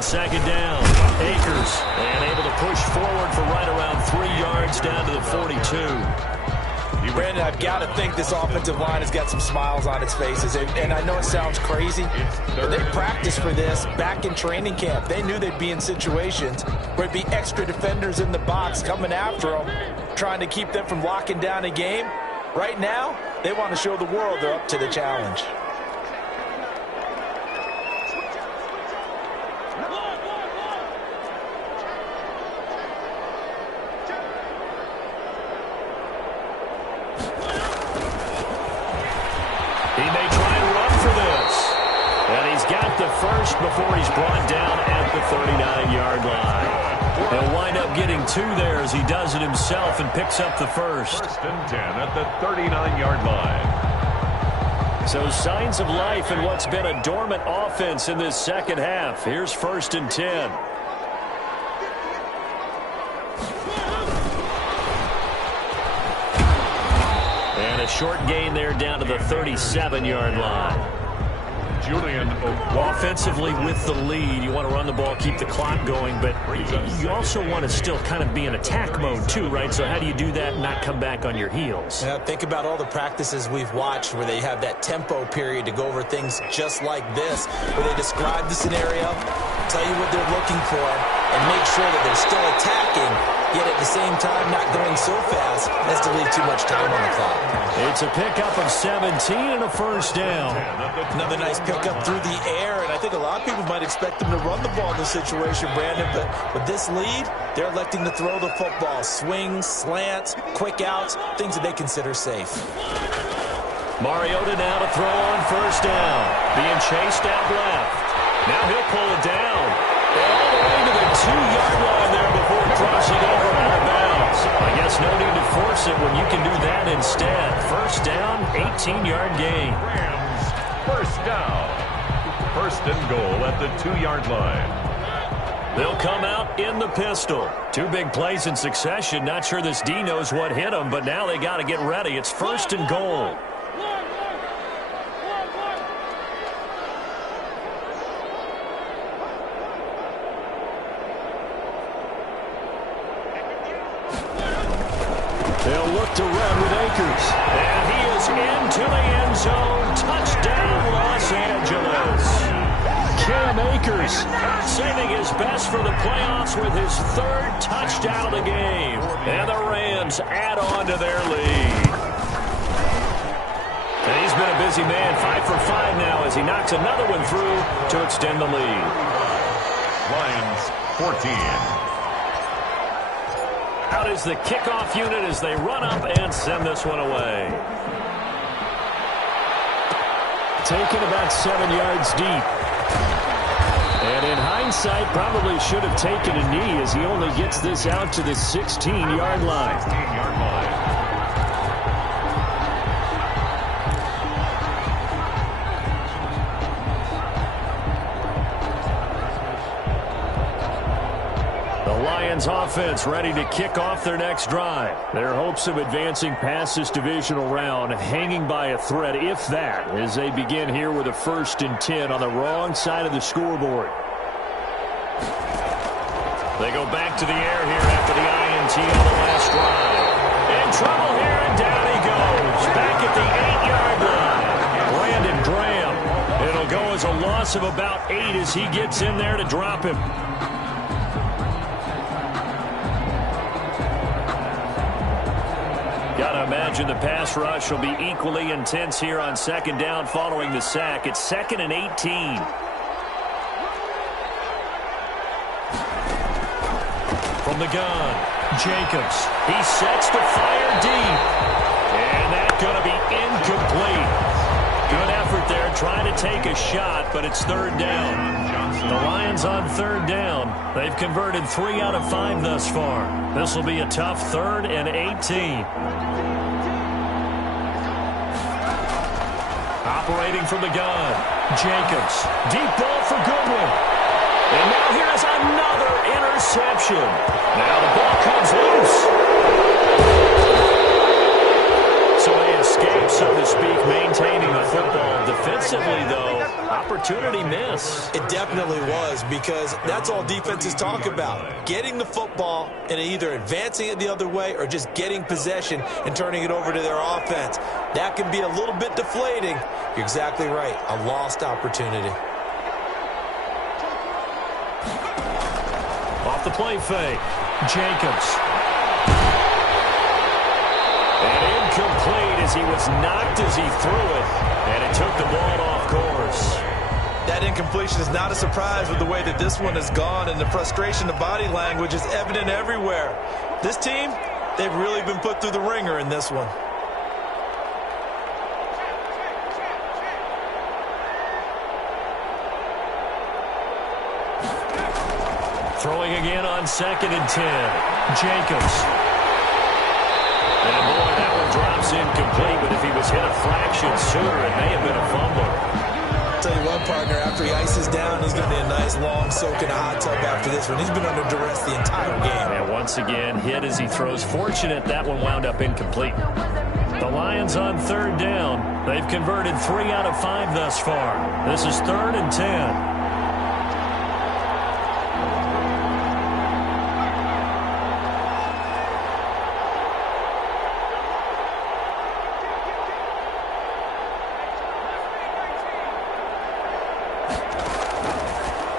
Second down, Akers, and able to push forward for right around 3 yards down to the 42. Brandon, I've got to think this offensive line has got some smiles on its faces. And I know it sounds crazy, but they practiced for this back in training camp. They knew they'd be in situations where it'd be extra defenders in the box coming after them, trying to keep them from locking down a game. Right now, they want to show the world they're up to the challenge. First before he's brought down at the 39-yard line. He'll wind up getting 2 there as he does it himself and picks up the 1st. 1st and 10 at the 39-yard line. So signs of life in what's been a dormant offense in this 2nd half. Here's 1st and 10. And a short gain there down to the 37-yard line. Julian Offensively with the lead, you want to run the ball, keep the clock going, but you also want to still kind of be in attack mode too, right? So how do you do that and not come back on your heels? Yeah, think about all the practices we've watched where they have that tempo period to go over things just like this, where they describe the scenario, tell you what they're looking for, and make sure that they're still attacking, yet at the same time not going so fast as to leave too much time on the clock. It's a pickup of 17 and a first down. Another nice pickup through the air, and I think a lot of people might expect them to run the ball in this situation, Brandon, but with this lead, they're electing to throw the football. Swings, slants, quick outs, things that they consider safe. Mariota now to throw on first down. Being chased out left. Now he'll pull it down. All the way to the 2-yard line there before crossing over out of bounds. I guess no need to force it when you can do that instead. First down, 18-yard gain. Rams, first down. First and goal at the 2-yard line. They'll come out in the pistol. 2 big plays in succession. Not sure this D knows what hit them, but now they got to get ready. It's first and goal. They'll look to run with Akers. And he is into the end zone. Touchdown, Los Angeles. Cam Akers saving his best for the playoffs with his 3rd touchdown of the game. And the Rams add on to their lead. And he's been a busy man, 5 for 5 now as he knocks another one through to extend the lead. Lions, 14. Out is the kickoff unit as they run up and send this one away. Taken about 7 yards deep. And in hindsight, probably should have taken a knee as he only gets this out to the 16-yard line. 16-yard line. Lions offense ready to kick off their next drive. Their hopes of advancing past this divisional round hanging by a thread, if that, as they begin here with a 1st and 10 on the wrong side of the scoreboard. They go back to the air here after the INT on the last drive. In trouble here, and down he goes. Back at the 8-yard line. Brandon Graham. It'll go as a loss of about 8 as he gets in there to drop him. Gotta imagine the pass rush will be equally intense here on 2nd down following the sack. It's 2nd and 18. From the gun, Jacobs. He sets to fire deep. And that's going to be incomplete. Good effort there trying to take a shot, but it's 3rd down. The Lions on 3rd down. They've converted 3 out of 5 thus far. This will be a tough 3rd and 18. Operating from the gun, Jacobs. Deep ball for Goodwin. And now here's another interception. Now the ball comes loose. So they escape, so to speak, maintaining the football. Defensively, though, opportunity miss. It definitely was, because that's all defenses talk about. Getting the football and either advancing it the other way or just getting possession and turning it over to their offense. That can be a little bit deflating. You're exactly right. A lost opportunity. Off the play fake, Jacobs. And incomplete as he was knocked as he threw it. And it took the ball off course. That incompletion is not a surprise with the way that this one has gone, and the frustration, the body language is evident everywhere. This team, they've really been put through the ringer in this one. Throwing again on 2nd and 10. Jacobs. And boy, that one drops incomplete, but if he was hit a fraction sooner, it may have been a fumble. I'll tell you what, partner, after he ices down, he's going to be a nice long soak in a hot tub after this one. He's been under duress the entire game. And once again, hit as he throws. Fortunate that one wound up incomplete. The Lions on 3rd down. They've converted 3 out of 5 thus far. This is 3rd and 10.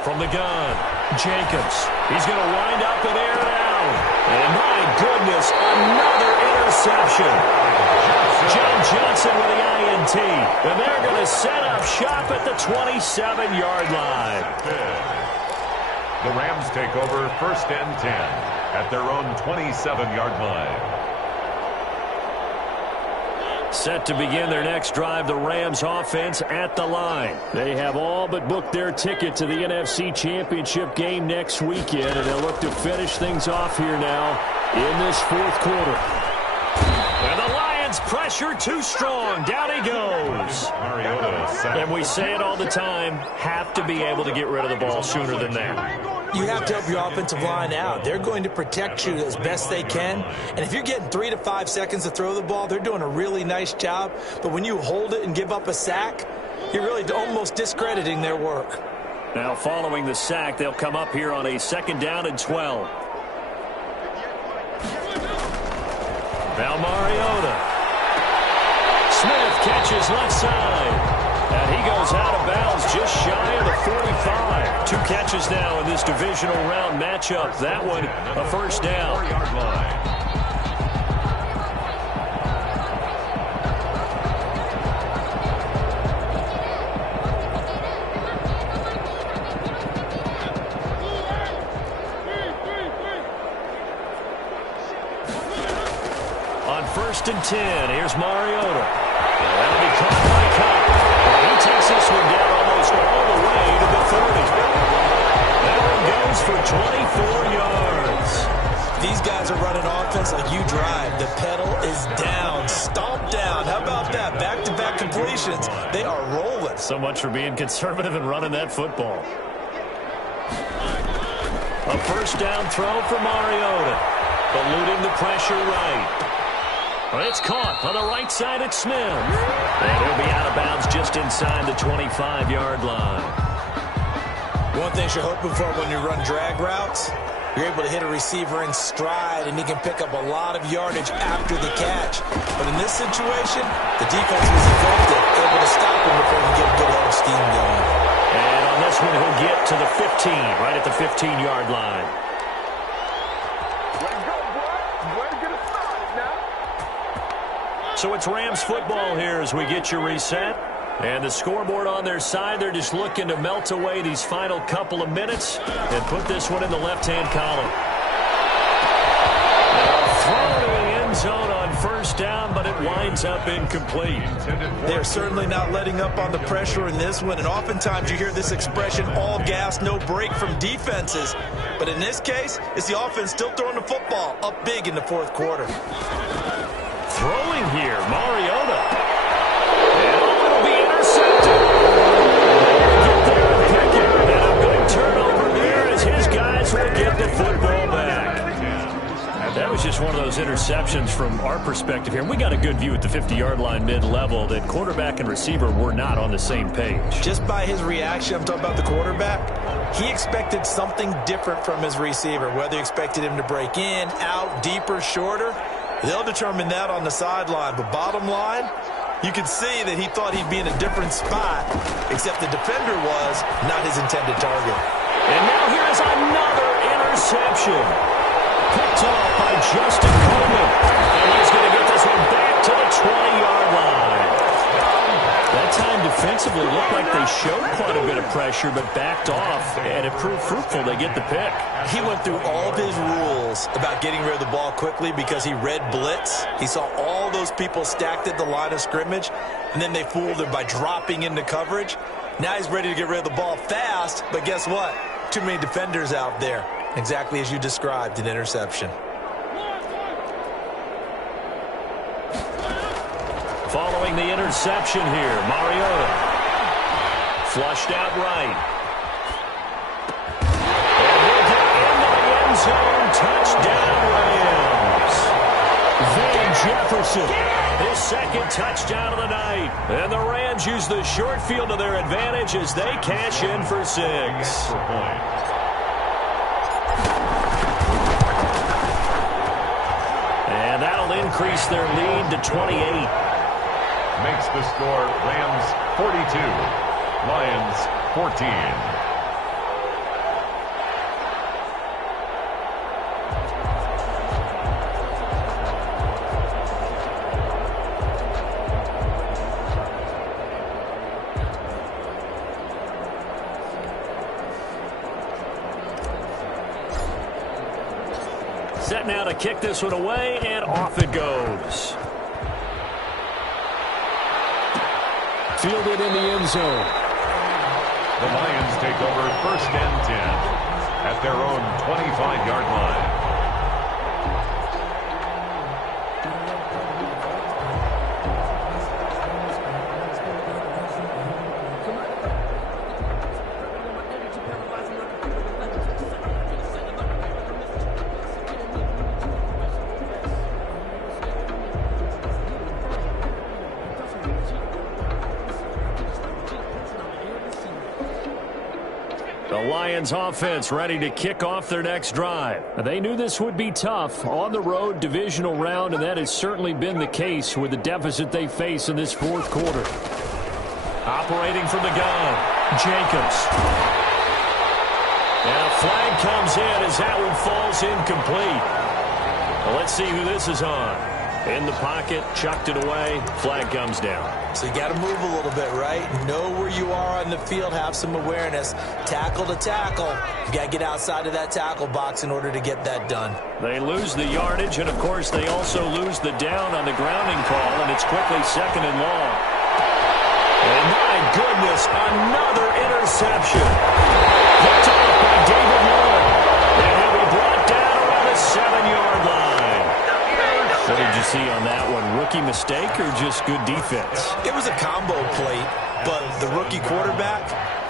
From the gun, Jacobs. He's going to wind up and air it out. And my goodness, another interception. John Johnson with the INT. And they're going to set up shop at the 27-yard line. The Rams take over 1st and 10 at their own 27-yard line. Set to begin their next drive, the Rams offense at the line. They have all but booked their ticket to the NFC Championship game next weekend, and they'll look to finish things off here now in this 4th quarter. And the Lions pressure too strong. Down he goes. And we say it all the time, have to be able to get rid of the ball sooner than that. You have to help your offensive line out. They're going to protect you as best they can. And if you're getting 3 to 5 seconds to throw the ball, they're doing a really nice job. But when you hold it and give up a sack, you're really almost discrediting their work. Now following the sack, they'll come up here on a 2nd down and 12. Now Mariota. Smith catches left side. And he goes out of bounds just shy of the 45. 2 catches now in this divisional round matchup. That one a 1st down. On 1st and 10, here's Mariota. That'll be caught by Cup. He takes this one down almost all the way to the 30. That one goes for 24 yards. These guys are running offense like you drive. The pedal is down, stomp down. How about that? Back-to-back completions. They are rolling. So much for being conservative and running that football. A 1st down throw for Mariota. Eluding the pressure right. It's caught on the right side at Smith. And he'll be out of bounds just inside the 25-yard line. One thing you're hoping for when you run drag routes, you're able to hit a receiver in stride, and he can pick up a lot of yardage after the catch. But in this situation, the defense was effective, able to stop him before he get a good head of steam going. And on this one, he'll get to the 15, right at the 15-yard line. So it's Rams football here as we get you reset. And the scoreboard on their side, they're just looking to melt away these final couple of minutes and put this one in the left-hand column. Throw to the end zone on 1st down, but it winds up incomplete. They're certainly not letting up on the pressure in this one, and oftentimes you hear this expression, all gas, no break from defenses. But in this case, it's the offense still throwing the football up big in the 4th quarter. Throwing here, Mariota. And will be intercepted. Get there and pick it. And a good turnover there as his guys will get the football back. That was just one of those interceptions from our perspective here. We got a good view at the 50-yard line mid-level that quarterback and receiver were not on the same page. Just by his reaction, I'm talking about the quarterback, he expected something different from his receiver, whether he expected him to break in, out, deeper, shorter. They'll determine that on the sideline. But bottom line, you can see that he thought he'd be in a different spot, except the defender was not his intended target. And now here is another interception. Picked off by Justin Coleman. And he's going to get this one back to the 20-yard line. That time defensively looked like they showed quite a bit of pressure, but backed off, and it proved fruitful. They get the pick. He went through all of his rules about getting rid of the ball quickly because he read blitz. He saw all those people stacked at the line of scrimmage, and then they fooled him by dropping into coverage. Now he's ready to get rid of the ball fast, but guess what? Too many defenders out there. Exactly as you described, an interception. Following the interception here, Mariota. Flushed out right. And they get into the end zone. Touchdown, Rams. Van Jefferson, his 2nd touchdown of the night. And the Rams use the short field to their advantage as they cash in for 6. And that'll increase their lead to 28. Makes the score Rams 42, Lions 14. set now to kick this one away, and off it goes. Fielded in the end zone. The Lions take over 1st and 10 at their own 25-yard line. The Lions offense ready to kick off their next drive. They knew this would be tough on the road divisional round, and that has certainly been the case with the deficit they face in this fourth quarter. Operating from the gun, Jacobs. And a flag comes in as that one falls incomplete. Well, let's see who this is on. In the pocket, chucked it away, flag comes down. So you got to move a little bit, right? Know where you are on the field, have some awareness. Tackle to tackle. You got to get outside of that tackle box in order to get that done. They lose the yardage, and of course they also lose the down on the grounding call, and it's quickly 2nd and long. And my goodness, another interception. Picked off by David Moore. And he'll be brought down around the 7-yard line. What did you see on that one? Rookie mistake or just good defense? It was a combo plate, but the rookie quarterback,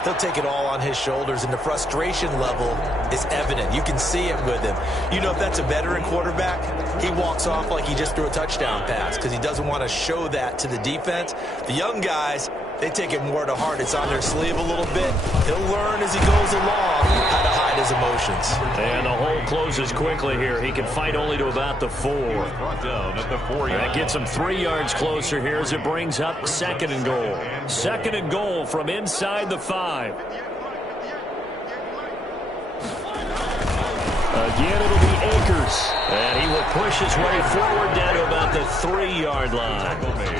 he'll take it all on his shoulders, and the frustration level is evident. You can see it with him. You know, if that's a veteran quarterback, he walks off like he just threw a touchdown pass because he doesn't want to show that to the defense. The young guys, they take it more to heart. It's on their sleeve a little bit. He'll learn as he goes along how to hide his emotions. And the hole closes quickly here. He can fight only to about the 4. Down at the 4 yard. That gets him 3 yards closer here as it brings up 2nd and goal. 2nd and goal from inside the 5. Again, it'll be Akers. And he will push his way forward down to about the 3-yard line.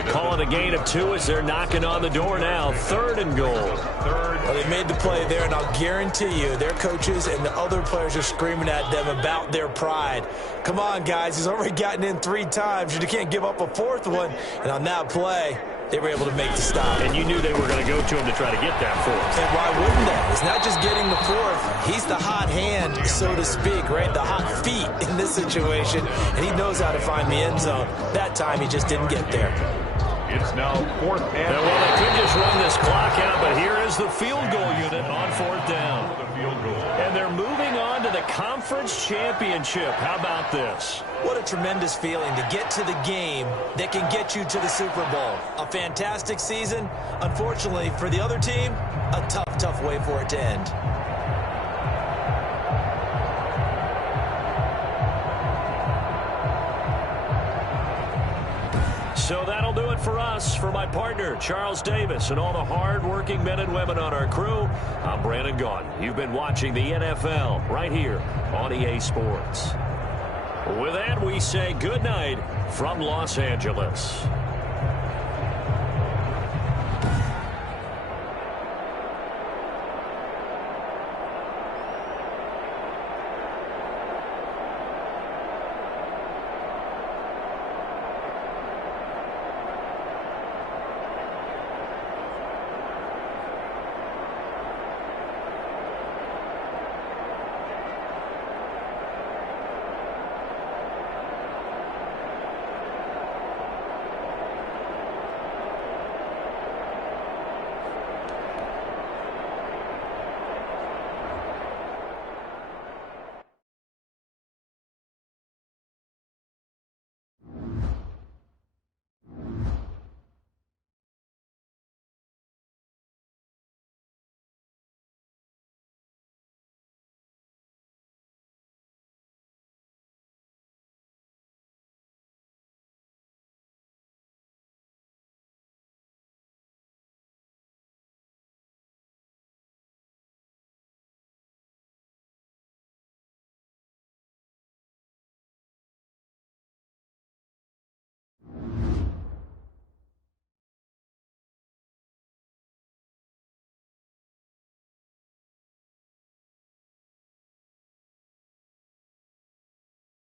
Calling a gain of 2 as they're knocking on the door now. 3rd and goal. Well, they made the play there, and I'll guarantee you their coaches and the other players are screaming at them about their pride. Come on, guys. He's already gotten in 3 times. You can't give up a 4th one. And on that play, they were able to make the stop. And you knew they were going to go to him to try to get that 4th. And why wouldn't they? It's not just getting the 4th. He's the hot hand, so to speak, right? The hot feet in this situation. And he knows how to find the end zone. That time, he just didn't get there. It's now 4th and... Well, they could just run this clock out, but here is the field goal unit on 4th down. And they're moving on to the conference championship. How about this? What a tremendous feeling to get to the game that can get you to the Super Bowl. A fantastic season. Unfortunately, for the other team, a tough, tough way for it to end. So that'll do it for us. For my partner, Charles Davis, and all the hard-working men and women on our crew, I'm Brandon Gaudin. You've been watching the NFL right here on EA Sports. With that, we say good night from Los Angeles.